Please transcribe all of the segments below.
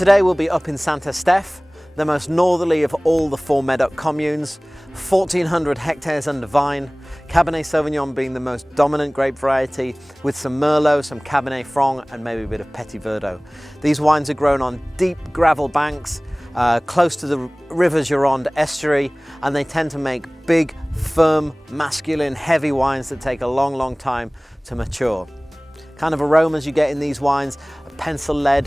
Today we'll be up in St Estephe, the most northerly of all the 4 Medoc communes, 1,400 hectares under vine, Cabernet Sauvignon being the most dominant grape variety, with some Merlot, some Cabernet Franc and maybe a bit of Petit Verdot. These wines are grown on deep gravel banks, close to the River Gironde estuary, and they tend to make big, firm, masculine, heavy wines that take a long time to mature. Kind of aromas you get in these wines: pencil lead,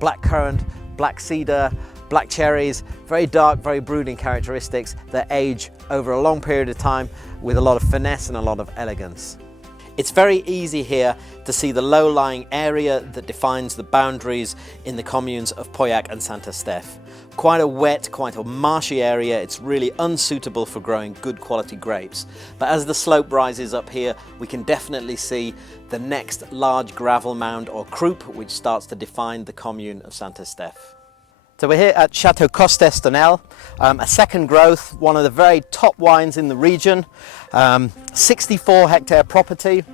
blackcurrant, black cedar, black cherries, very dark, very brooding characteristics that age over a long period of time with a lot of finesse and a lot of elegance. It's very easy here to see the low-lying area that defines the boundaries in the communes of Pauillac and St Estephe. Quite a wet, quite a marshy area. It's really unsuitable for growing good quality grapes. But as the slope rises up here, we can definitely see the next large gravel mound or croupe, which starts to define the commune of St Estephe. So we're here at Chateau Costestonnel, a second growth, one of the very top wines in the region, 64 hectare property.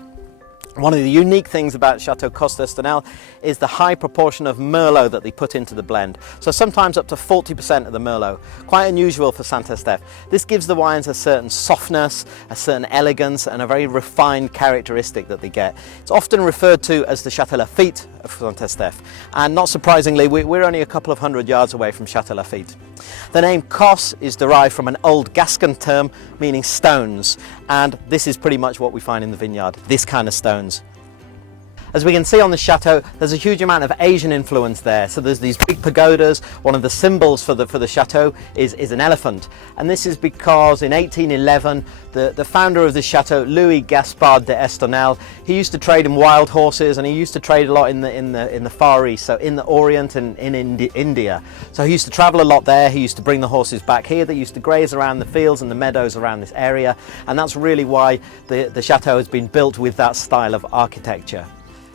One of the unique things about Chateau Costestonnel is the high proportion of Merlot that they put into the blend. So sometimes up to 40% of the Merlot, quite unusual for St Estephe. This gives the wines a certain softness, a certain elegance and a very refined characteristic that they get. It's often referred to as the Château Lafite of St Estephe, and not surprisingly we're only a couple of 100 yards away from Château Lafite. The name Cos is derived from an old Gascon term meaning stones, and this is pretty much what we find in the vineyard, this kind of stones. As we can see on the chateau, there's a huge amount of Asian influence there. So there's these big pagodas. One of the symbols for the chateau is an elephant. And this is because in 1811, the founder of the chateau, Louis Gaspard de Estonnel, he used to trade in wild horses, and he used to trade a lot in the Far East, so in the Orient and in India. So he used to travel a lot there. He used to bring the horses back here. They used to graze around the fields and the meadows around this area. And that's really why the chateau has been built with that style of architecture.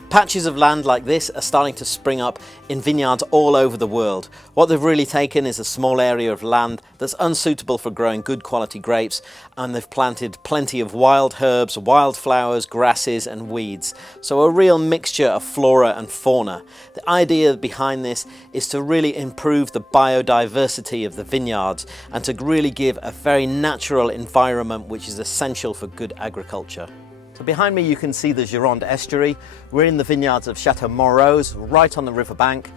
Patches of land like this are starting to spring up in vineyards all over the world. What they've really taken is a small area of land that's unsuitable for growing good quality grapes, and they've planted plenty of wild herbs, wildflowers, grasses and weeds. So a real mixture of flora and fauna. The idea behind this is to really improve the biodiversity of the vineyards and to really give a very natural environment which is essential for good agriculture. So behind me you can see the Gironde estuary. We're in the vineyards of Chateau Montrose, right on the riverbank.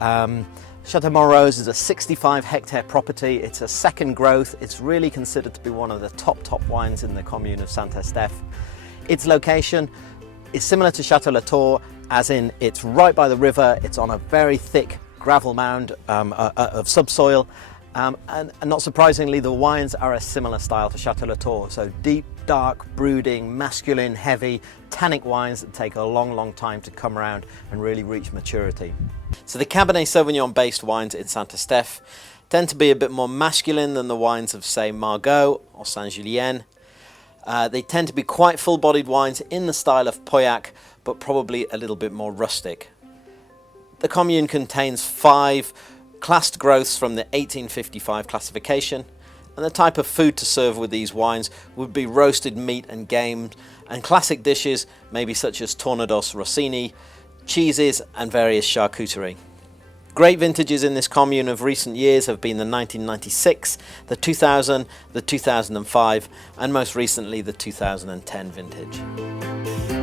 Chateau Montrose is a 65 hectare property. It's a second growth. It's really considered to be one of the top wines in the commune of St Estephe. Its location is similar to Chateau Latour, as in it's right by the river. It's on a very thick gravel mound of subsoil. And not surprisingly, the wines are a similar style to Chateau Latour. So deep, dark, brooding, masculine, heavy, tannic wines that take a long time to come around and really reach maturity. So the Cabernet Sauvignon based wines in St Estephe tend to be a bit more masculine than the wines of, say, Margaux or Saint Julien. They tend to be quite full-bodied wines in the style of Pauillac, but probably a little bit more rustic. The commune contains 5 classed growths from the 1855 classification, and the type of food to serve with these wines would be roasted meat and game, and classic dishes maybe such as tornados rossini, cheeses and various charcuterie. Great vintages in this commune of recent years have been the 1996, the 2000, the 2005 and most recently the 2010 vintage.